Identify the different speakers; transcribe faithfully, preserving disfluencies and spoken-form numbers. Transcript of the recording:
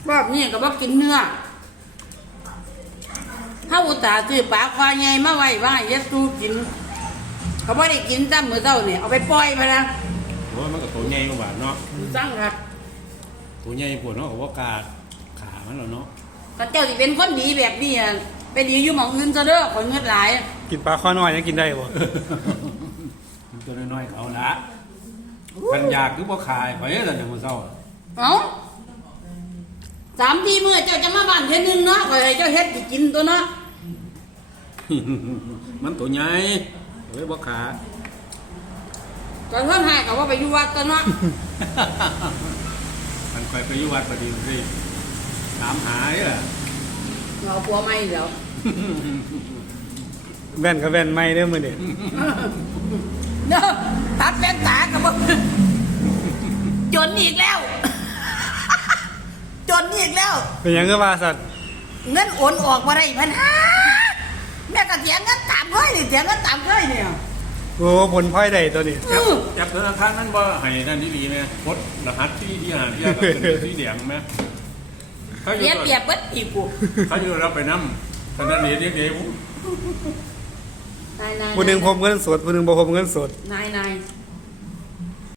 Speaker 1: รอบนี้ก็บ่กินเนื้อถ้าอุตส่าห์ซื้อปลาควายใหญ่มาไว้ว่าเย็ดตู้กินเขาไม่ได้กินตั้งมือเต้าเนี่ยเอาไปปล่อยไปนะ
Speaker 2: โอ้ยมันก็ตัวใหญ่กว่าบาทเนาะ
Speaker 1: สั่งครับ
Speaker 2: ตัวใหญ่ปวดเนาะเขาว่ากาดขามันแล้วเนาะ
Speaker 1: ก็เจ้าที่เป็นคนดีแบบนี้อะไปดีอยู่หม่องอื่นซะเด้อคนเงินหลาย
Speaker 3: กินปลาข้อน้อยยังกินได้บ่
Speaker 2: มันตัวน้อยๆเขาละกันอยากคือบ่ขายไปแล้วเนี่ยมื้อเช้า
Speaker 1: เอ้าสามทีเมื่อเจ้าจะมาบ้านเท่านึงเนาะก็ให้เจ้าเฮ็ดให้กินตัวเนาะ
Speaker 2: มันตัวใหญ่เฮ้ยบ่ขา
Speaker 1: ก็เพิ่นให้ก็ว่าไปอยู่วัดตัวเนาะ
Speaker 2: มันคอยไปอยู่วัดประดิษฐ์สิถามหาเนี่ย
Speaker 1: เราปัวไม่แล้ว
Speaker 3: แว่นก็แว่นไม่เด้อมื้อนี้
Speaker 1: เด้อตัดแว่นตาก็บ่จนอีกแล้ว จนอีกแล้ว
Speaker 3: เป็นหยังก็ว่าสัตว์
Speaker 1: เงินโอนออกมาได้พันห้าแม่ก็เสียเงินตามเคยนี่เสียเงินตามเคยเนี่ย
Speaker 3: โอ้ผลพลอยได้ตัวนี้
Speaker 1: อื้อ
Speaker 2: จับธนาคารนั้นบ่ให้นั่นดีๆไหมกดรหัสที่ที่หาที่กับเป็นสีแดงไหมเขาอ
Speaker 1: เสี
Speaker 2: ยู่
Speaker 1: ยเปรียบเบิดอีกกู
Speaker 2: เขาอยู่รับไปน้ำขนาดนี้เด็กเด็ก
Speaker 1: นายนาย
Speaker 3: ผู้หนึงพบเงินสดผู้หนึงบ่พบเงินสด
Speaker 1: นายนาย